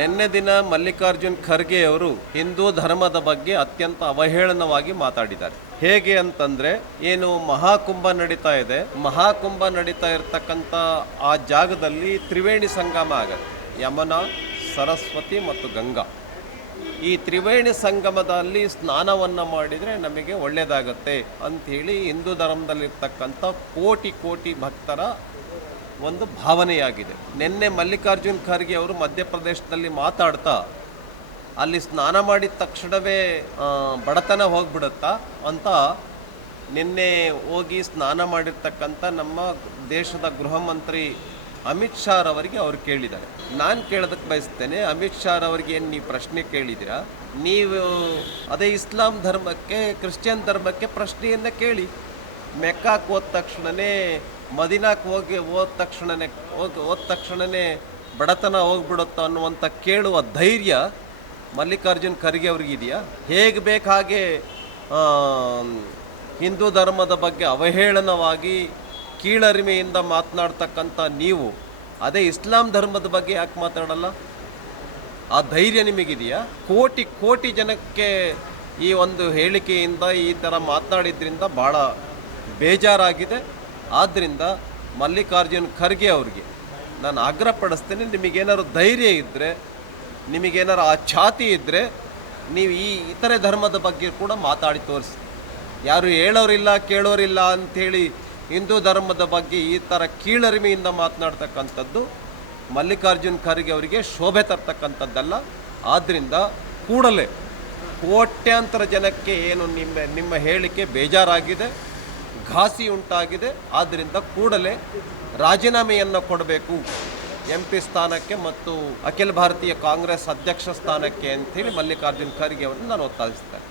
ನಿನ್ನೆ ದಿನ ಮಲ್ಲಿಕಾರ್ಜುನ್ ಖರ್ಗೆ ಅವರು ಹಿಂದೂ ಧರ್ಮದ ಬಗ್ಗೆ ಅತ್ಯಂತ ಅವಹೇಳನವಾಗಿ ಮಾತಾಡಿದ್ದಾರೆ. ಹೇಗೆ ಅಂತಂದ್ರೆ, ಏನು ಮಹಾಕುಂಭ ನಡೀತಾ ಇದೆ. ಮಹಾಕುಂಭ ನಡೀತಾ ಇರತಕ್ಕಂಥ ಆ ಜಾಗದಲ್ಲಿ ತ್ರಿವೇಣಿ ಸಂಗಮ ಆಗತ್ತೆ. ಯಮುನಾ, ಸರಸ್ವತಿ ಮತ್ತು ಗಂಗಾ. ಈ ತ್ರಿವೇಣಿ ಸಂಗಮದಲ್ಲಿ ಸ್ನಾನವನ್ನು ಮಾಡಿದರೆ ನಮಗೆ ಒಳ್ಳೆಯದಾಗತ್ತೆ ಅಂಥೇಳಿ ಹಿಂದೂ ಧರ್ಮದಲ್ಲಿರ್ತಕ್ಕಂಥ ಕೋಟಿ ಕೋಟಿ ಭಕ್ತರ ಒಂದು ಭಾವನೆಯಾಗಿದೆ. ನಿನ್ನೆ ಮಲ್ಲಿಕಾರ್ಜುನ್ ಖರ್ಗೆ ಅವರು ಮಧ್ಯಪ್ರದೇಶದಲ್ಲಿ ಮಾತಾಡ್ತಾ, ಅಲ್ಲಿ ಸ್ನಾನ ಮಾಡಿದ ತಕ್ಷಣವೇ ಬಡತನ ಹೋಗ್ಬಿಡುತ್ತಾ ಅಂತ ನಿನ್ನೆ ಹೋಗಿ ಸ್ನಾನ ಮಾಡಿರ್ತಕ್ಕಂಥ ನಮ್ಮ ದೇಶದ ಗೃಹ ಮಂತ್ರಿ ಅಮಿತ್ ಶಾ ರವರಿಗೆ ಅವ್ರು ಕೇಳಿದ್ದಾರೆ. ನಾನು ಕೇಳೋದಕ್ಕೆ ಬಯಸ್ತೇನೆ, ಅಮಿತ್ ಶಾ ಅವರಿಗೆ ಏನು ನೀವು ಪ್ರಶ್ನೆ ಕೇಳಿದ್ದೀರಾ? ನೀವು ಅದೇ ಇಸ್ಲಾಂ ಧರ್ಮಕ್ಕೆ, ಕ್ರಿಶ್ಚಿಯನ್ ಧರ್ಮಕ್ಕೆ ಪ್ರಶ್ನೆಯನ್ನು ಕೇಳಿ. ಮೆಕ್ಕಾಕ್ ಹೋದ ತಕ್ಷಣನೇ ಮದಿನಾಕ್ ಹೋಗಿ ಹೋದ ತಕ್ಷಣನೇ ಹೋಗಿ ಹೋದ ತಕ್ಷಣನೇ ಬಡತನ ಹೋಗ್ಬಿಡುತ್ತೋ ಅನ್ನುವಂಥ ಕೇಳುವ ಧೈರ್ಯ ಮಲ್ಲಿಕಾರ್ಜುನ್ ಖರ್ಗೆ ಅವ್ರಿಗಿದೆಯಾ ಹೇಗೆ ಬೇಕು ಹಾಗೆ ಆ, ಹಿಂದೂ ಧರ್ಮದ ಬಗ್ಗೆ ಅವಹೇಳನವಾಗಿ ಕೀಳರಿಮೆಯಿಂದ ಮಾತನಾಡ್ತಕ್ಕಂಥ ನೀವು ಅದೇ ಇಸ್ಲಾಂ ಧರ್ಮದ ಬಗ್ಗೆ ಯಾಕೆ ಮಾತಾಡಲ್ಲ? ಆ ಧೈರ್ಯ ನಿಮಗಿದೆಯಾ? ಕೋಟಿ ಕೋಟಿ ಜನಕ್ಕೆ ಈ ಒಂದು ಹೇಳಿಕೆಯಿಂದ ಈ ಥರ ಮಾತನಾಡಿದ್ರಿಂದ ಭಾಳ ಬೇಜಾರಾಗಿದೆ. ಆದ್ದರಿಂದ ಮಲ್ಲಿಕಾರ್ಜುನ್ ಖರ್ಗೆ ಅವ್ರಿಗೆ ನಾನು ಆಗ್ರಹಪಡಿಸ್ತೇನೆ ನಿಮಗೇನಾದ್ರು ಧೈರ್ಯ ಇದ್ದರೆ ನಿಮಗೇನಾರು ಆ ಛಾತಿ ಇದ್ದರೆ ನೀವು ಈ ಇತರೆ ಧರ್ಮದ ಬಗ್ಗೆ ಕೂಡ ಮಾತಾಡಿ ತೋರಿಸಿ. ಯಾರು ಹೇಳೋರಿಲ್ಲ, ಕೇಳೋರಿಲ್ಲ ಅಂಥೇಳಿ ಹಿಂದೂ ಧರ್ಮದ ಬಗ್ಗೆ ಈ ಥರ ಕೀಳರಿಮೆಯಿಂದ ಮಾತನಾಡ್ತಕ್ಕಂಥದ್ದು ಮಲ್ಲಿಕಾರ್ಜುನ್ ಖರ್ಗೆ ಅವರಿಗೆ ಶೋಭೆ ತರ್ತಕ್ಕಂಥದ್ದಲ್ಲ. ಆದ್ದರಿಂದ ಕೂಡಲೇ ಕೋಟ್ಯಾಂತರ ಜನಕ್ಕೆ ಏನು ನಿಮ್ಮ ನಿಮ್ಮ ಹೇಳಿಕೆ ಬೇಜಾರಾಗಿದೆ. ಘಾಸಿ ಉಂಟಾಗಿದೆ. ಆದ್ದರಿಂದ ಕೂಡಲೇ ರಾಜೀನಾಮೆಯನ್ನು ಕೊಡಬೇಕು ಎಂ ಪಿ ಸ್ಥಾನಕ್ಕೆ ಮತ್ತು ಅಖಿಲ ಭಾರತೀಯ ಕಾಂಗ್ರೆಸ್ ಅಧ್ಯಕ್ಷ ಸ್ಥಾನಕ್ಕೆ ಅಂತೇಳಿ ಮಲ್ಲಿಕಾರ್ಜುನ್ ಖರ್ಗೆ ಅವರನ್ನು ನಾನು ಒತ್ತಾಯಿಸ್ತೇನೆ.